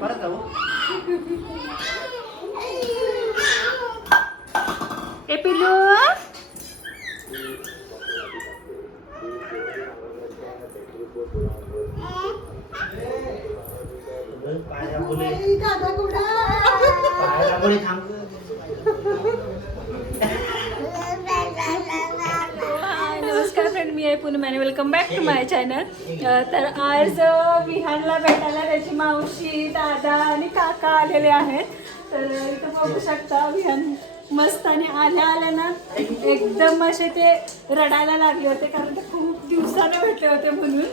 परत जाऊ ए पिलू थांब. पूनम आणि welcome back to my channel तर आज विहानला भेटायला त्याची मावशी दादा आणि काका आलेले आहेत. तर इथं बघू शकता विहान मस्त आणि आल्या आल्या ना एकदम असे ते रडायला लागले होते कारण ते खूप दिवसाने भेटले होते म्हणून.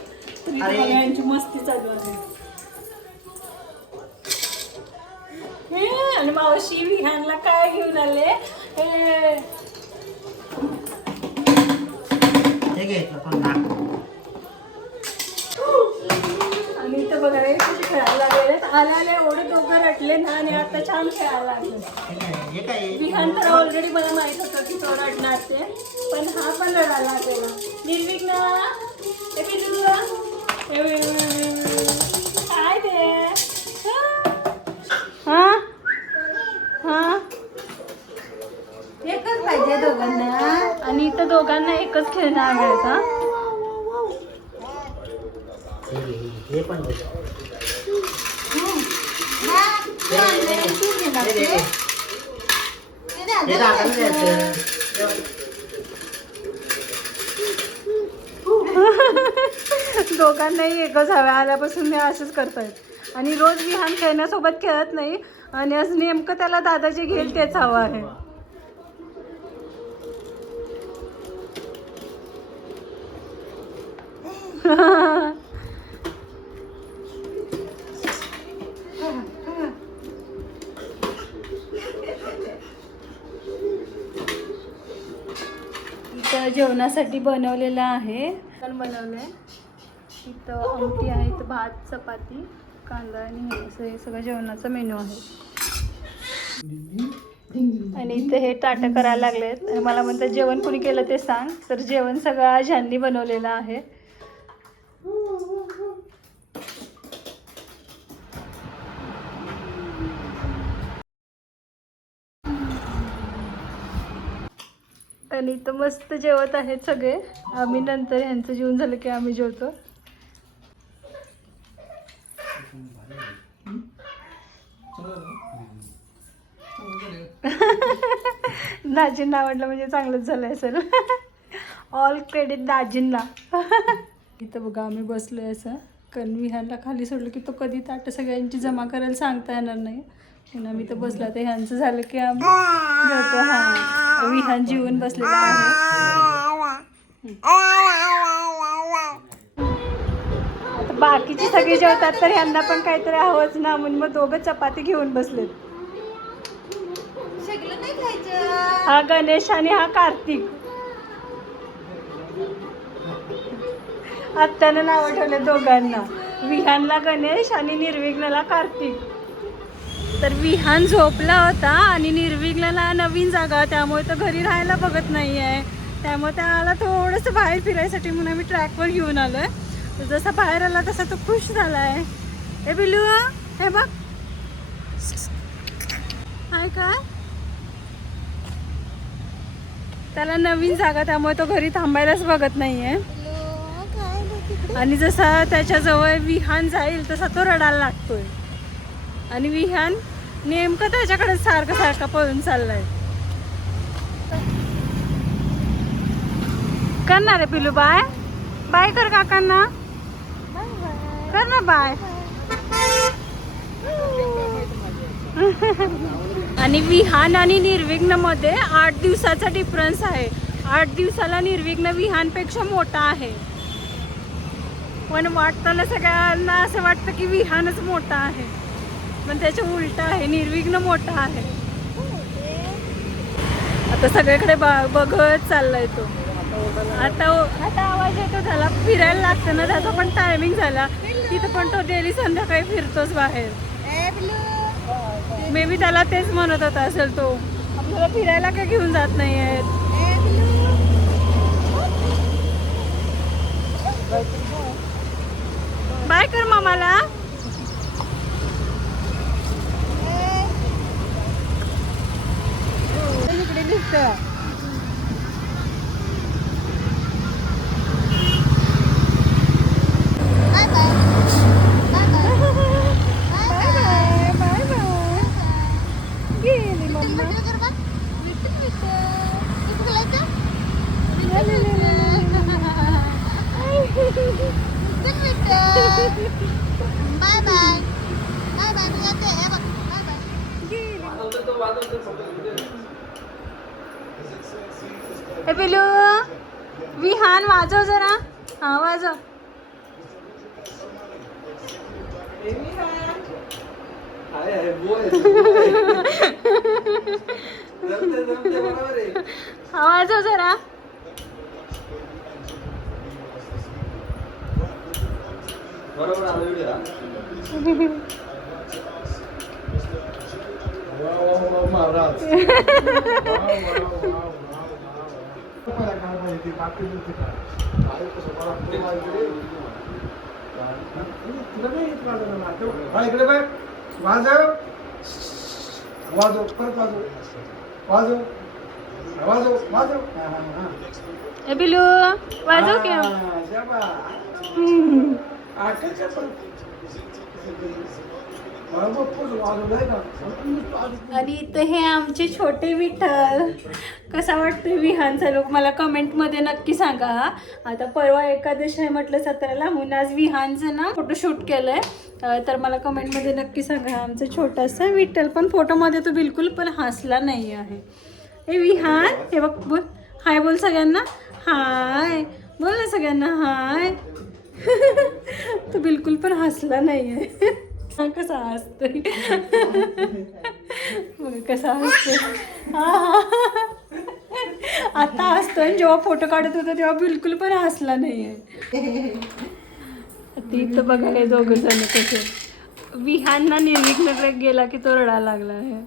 तर यांची मस्ती चालू आहे. आणि मावशी विहानला काय घेऊन आले? हे हे घे इथलं पण नाक. आणि इथं बघा हे कसे खेळायला लागलेले आले आले एवढे दोघं रटले ना आणि आता छान खेळायला लागले. हे काय हे काय? आहे? विहान तर ऑलरेडी मला माहीत होतं की तो रडणार ते पण हा पण रडायला लागलेला. निर्विघ्न हे पिलू, ते दादाला हे? दादाला द्यायचं. द्यायचं. दोघांनाही एकच हवे. आल्यापासून हे असंच करतायत आणि रोज विहान खेळण्यासोबत खेळत नाही. आणि असं नेमकं त्याला दादा जे घेईल तेच हवं आहे. इथं जेवणासाठी बनवलेलं आहे. पण बनवलंय. इथं आमटी आहे इथं भात चपाती कांदा आणि हे असं हे सगळं जेवणाचा मेनू आहे. आणि इथं हे ताटं करायला लागलेत. आणि मला म्हणतात जेवण कुणी केलं ते सांग. तर जेवण सगळं आज ह्यांनी बनवलेलं आहे. आणि इथं मस्त जेवत आहेत सगळे. आम्ही नंतर ह्यांचं जेवण झालं की आम्ही जेवतो. दाजींना आवडलं म्हणजे चांगलंच झालं असेल. ऑल क्रेडिट दाजींना. इथं बघा आम्ही बसलोय असं. कारण विहानला खाली सोडलं की तो कधी ताट सगळ्यांची जमा करायला सांगता येणार नाही. म्हणून आम्ही तर बसला तर ह्यांचं झालं की आम्ही जेवतो हां. विहान जीवन बसलेला आहे. बाकीचे सगळे जेवतात तर ह्यांना पण काहीतरी हवंच ना म्हणून मग दोघं चपाती घेऊन बसलेत. हा गणेश आणि हा कार्तिक. आत्यानं नाव ठेवले दोघांना. विहानला गणेश आणि निर्विघ्नला कार्तिक. तर विहान झोपला होता आणि निर्विघ्नला नवीन जागा त्यामुळे तो घरी राहायला बघत नाही आहे त्यामुळे त्याला थोडंसं बाहेर फिरायसाठी म्हणून आम्ही ट्रॅकवर घेऊन आलो आहे जसा बाहेर आला तसा तो खुश झाला आहे हे बिलू हे बघ. हाय काय त्याला नवीन जागा त्यामुळे तो घरी थांबायलाच बघत नाहीये. आणि जसा त्याच्याजवळ विहान जाईल तसा तो रडायला लागतोय. आणि विहान नेमकं त्याच्याकडे सारखं सारखं पळून चाललाय. करणार आहे पिलू बाय? बाय कर काकांना. कर ना बाय. आणि विहान आणि निर्विघ्नमध्ये आठ दिवसाचा डिफरन्स आहे. आठ दिवसाला निर्विघ्न विहानपेक्षा मोठा आहे. पण वाटताना सगळ्यांना असं वाटतं की विहानच मोठा आहे. पण त्याच्या उलट आहे निर्विघ्न मोठा आहे. आता सगळीकडे बघत चाललाय तो. आता आता आवाज येतो त्याला फिरायला लागतं ना त्याचा पण टायमिंग झाला. तिथं पण तो डेली संध्याकाळी फिरतोच बाहेर. मे बी त्याला तेच म्हणत होता असेल तो. आपल्याला फिरायला का घेऊन जात नाही आहेत बाय कर मामाला इकडे दिसतं bye bye bye bye bye bye bye गेली mamma bye bye bye bye मी येते हे बघ बाय बाय ए पिलू विहान वाजव जरा हा वाजव हा वाजव जरा. इकडे बघ वाजव वाजव परत वाजव वाजव वाजव वाजव हा, हा, हा. ए पिलू वाजव की आणि इथं हे आमचे छोटे विठ्ठल. कसा वाटतोय विहानचा लोक मला कमेंटमध्ये नक्की सांगा हा. आता परवा एकादशी आहे म्हटलं सतराला. म्हणून आज विहानचं ना फोटोशूट केलंय. तर मला कमेंटमध्ये नक्की सांगा आमचं छोटासा विठ्ठल. पण फोटोमध्ये तो बिलकुल पण हसला नाही आहे. ए विहान हे बघ बोल. हाय बोल सगळ्यांना. हाय. बोल ना सगळ्यांना हाय. तो बिलकुल पण हसला नाही आहे कसा हसतो बघ कसा हसतो आता हसतोय आणि जेव्हा फोटो काढत होता तेव्हा बिलकुल पण हसला नाही आहे ती तर बघा हे दोघं जण कसे. विहांना निर्विघ्न गेला की तो रडायला लागला आहे.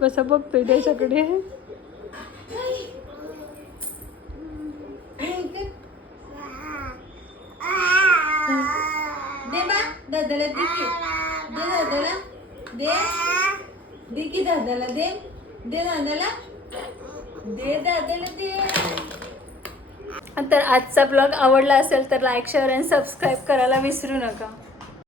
कसा बघतोय त्याच्याकडे? दे दादाला दे की. दे दादाला दे. दे की दादाला दे. दे दादाला दे दादाला दे. तर आजचा ब्लॉग आवडला असेल तर लाईक शेअर आणि सबस्क्राईब करायला विसरू नका.